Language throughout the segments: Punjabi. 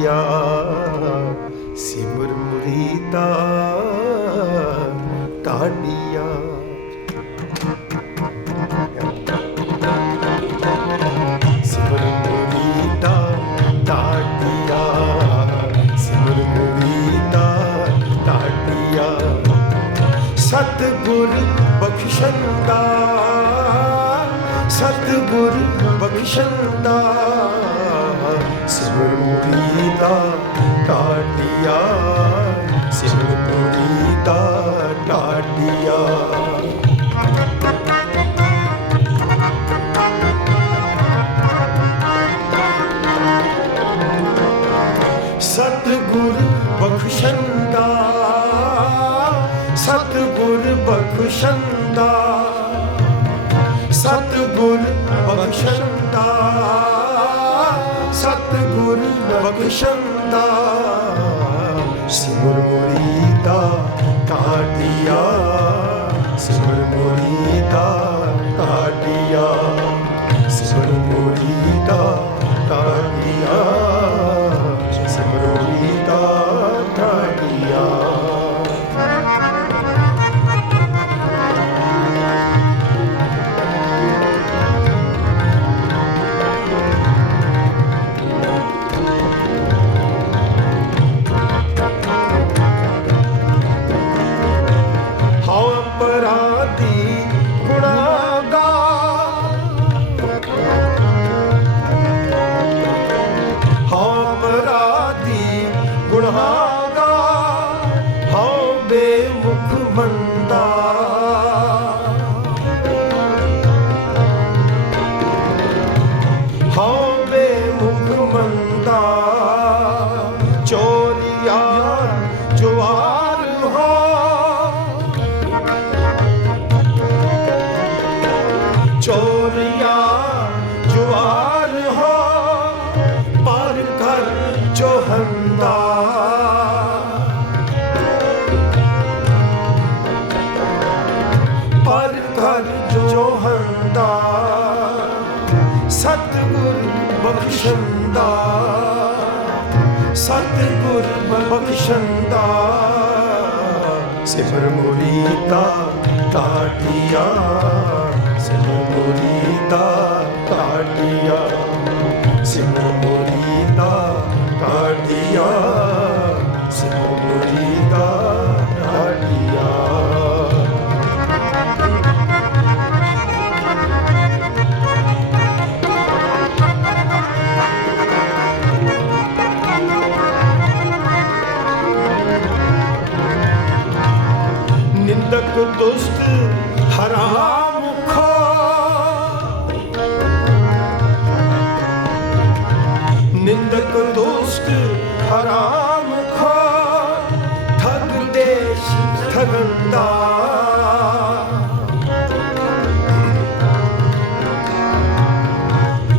ਟਾਡੀਆ ਸਿਮਰ ਮੁਰੀਦਾ ਟਾਡੀਆ। ਸਿਮਰ ਮੁਰੀਦਾ ਟਾਡੀਆ। ਸਿਮਰ ਮੁਰੀਦਾ ਟਾਡੀਆ। ਸਤਿਗੁਰ ਬਖਸ਼ੰਦਾ ਸਤਿਗੁਰ ਬਖਸ਼ੰਦਾ ਸਿਮਰ ਮੁਰੀਦਾ ਟਾਡੀਆ ਸਿਮਰ ਮੁਰੀਦਾ ਟਾਡੀਆ ਸਤਿਗੁਰ ਬਖਸ਼ੰਦਾ ਸਤਿਗੁਰ ਬਖਸ਼ੰਦਾ। ਸਤਿਗੁਰ ਬਖਸ਼ੰਦਾ। ਸਤਿਗੁਰ ਬਖਸ਼ੰਦਾ ਸਿਮਰ ਮੁਰੀਦਾ ਕਾਟਿਆ ਸਿਮਰ ਮੁਰੀਦਾ ਕਾਟਿਆ ਸਿਮਰ ਮੁਰੀਦਾ ਕਾਟਿਆ ਗੁਨਾਹਗਾਰ ਹਉ ਬੇਮੁਖ ਬੰਦਾ। ਹਉ ਬੇਮੁਖ ਬੰਦਾ, ਚੋਰੀਆ ਜਵਾਰ ਹੋ। ਚੋਰੀਆ ਜਵਾਰ ਹੋ, ਪਰ ਕਰ ਚੋਹੰਦਾ ਪਰ ਬਖਸ਼ੰਦਾ। ਸਤਿਗੁਰ ਬਖਸ਼ੰਦਾ। ਸਿਮਰ ਮੁਰੀਦਾ ਟਾਟਿਆ ਸਿਮਰ ਮੁਰੀਦਾ ਟਾਟਿਆ ਸਿਮਰ ਮੁਰੀਦਾ ਟਾਟਿਆ ਦੁਸ਼ਟ ਹਰਾਮ ਖੋ ਠਗ ਦੇਸ਼ ਠਗੰਦਾ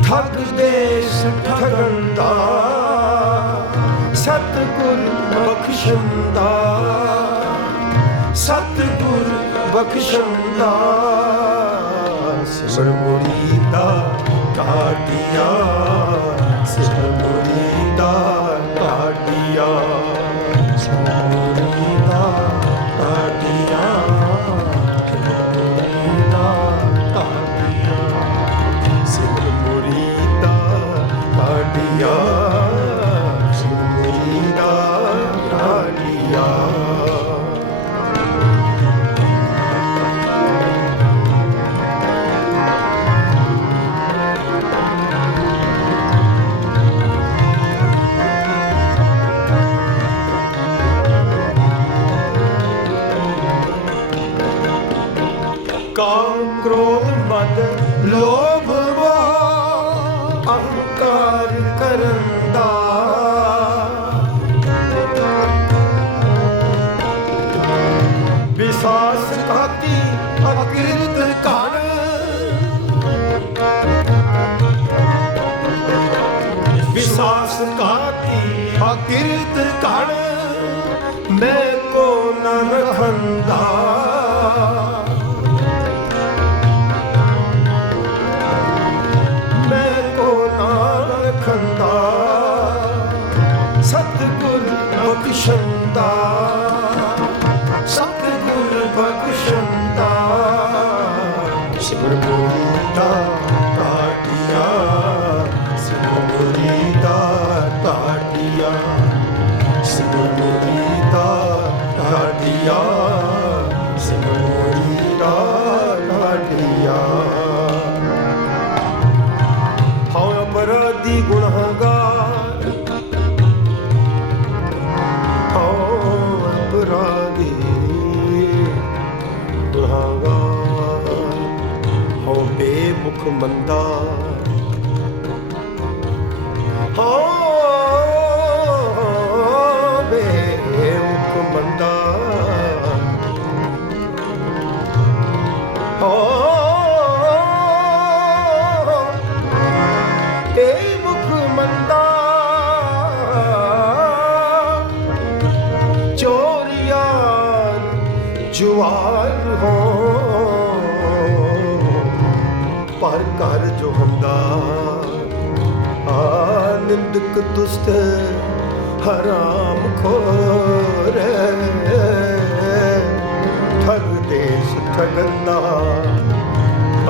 ਠਗ ਦੇਸ਼ ਠਗੰਦਾ ਸਤਿਗੁਰ ਬਖਸ਼ੰਦਾ ਸਤਿਗੁਰ ਬਖਸ਼ੰਦਾ ਸਿਮਰ ਮੁਰੀਦਾ ਕਾਟਿਆ ਸਿਮਰ ਮੁਰੀਦਾ ਦਾਸ ਕਾਤੀ ਫਕੀਰਤ ਕਣ ਮੈਂ ਕੋ ਨ ਰਖੰਦਾ ਮੈਂ ਕੋ ਨ ਰਖੰਦਾ ਸਤਿਗੁਰ ਬਖਸ਼ੰਦਾ। ਸ਼ਿਵਾਰ ਹੋ। ਪਰ ਕਰ ਜੋ ਹੰਦਾ, ਆਨੰਦਕ ਤੁਸਤ ਹਰਾਮ ਖੋਰੇ ਠਗ ਦੇਸ ਠਗੰਦਾ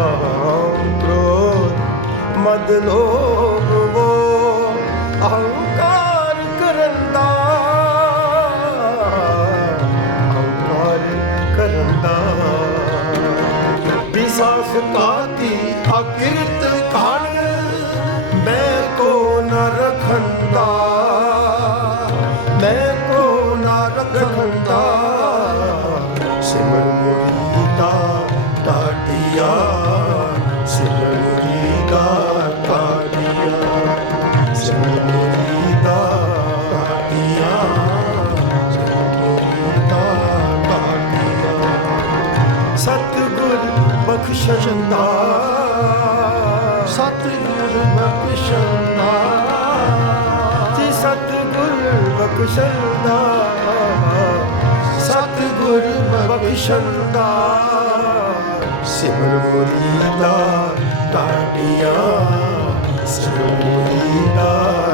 ਆਮ ਕ੍ਰੋਧ ਮਦ ਲੋਭ ਸਜਦਾ। ਸਤਿਗੁਰ ਬਖਸ਼ਦਾ। ਜੀ ਸਤਿਗੁਰ ਬਖਸ਼ਦਾ। ਸਤਿਗੁਰ ਬਖਸ਼ਦਾ। ਸਿਮਰ ਮੁਰੀਦਾ ਕਾਟਿਆ ਸਿਮਰ ਮੁਰੀਦਾ।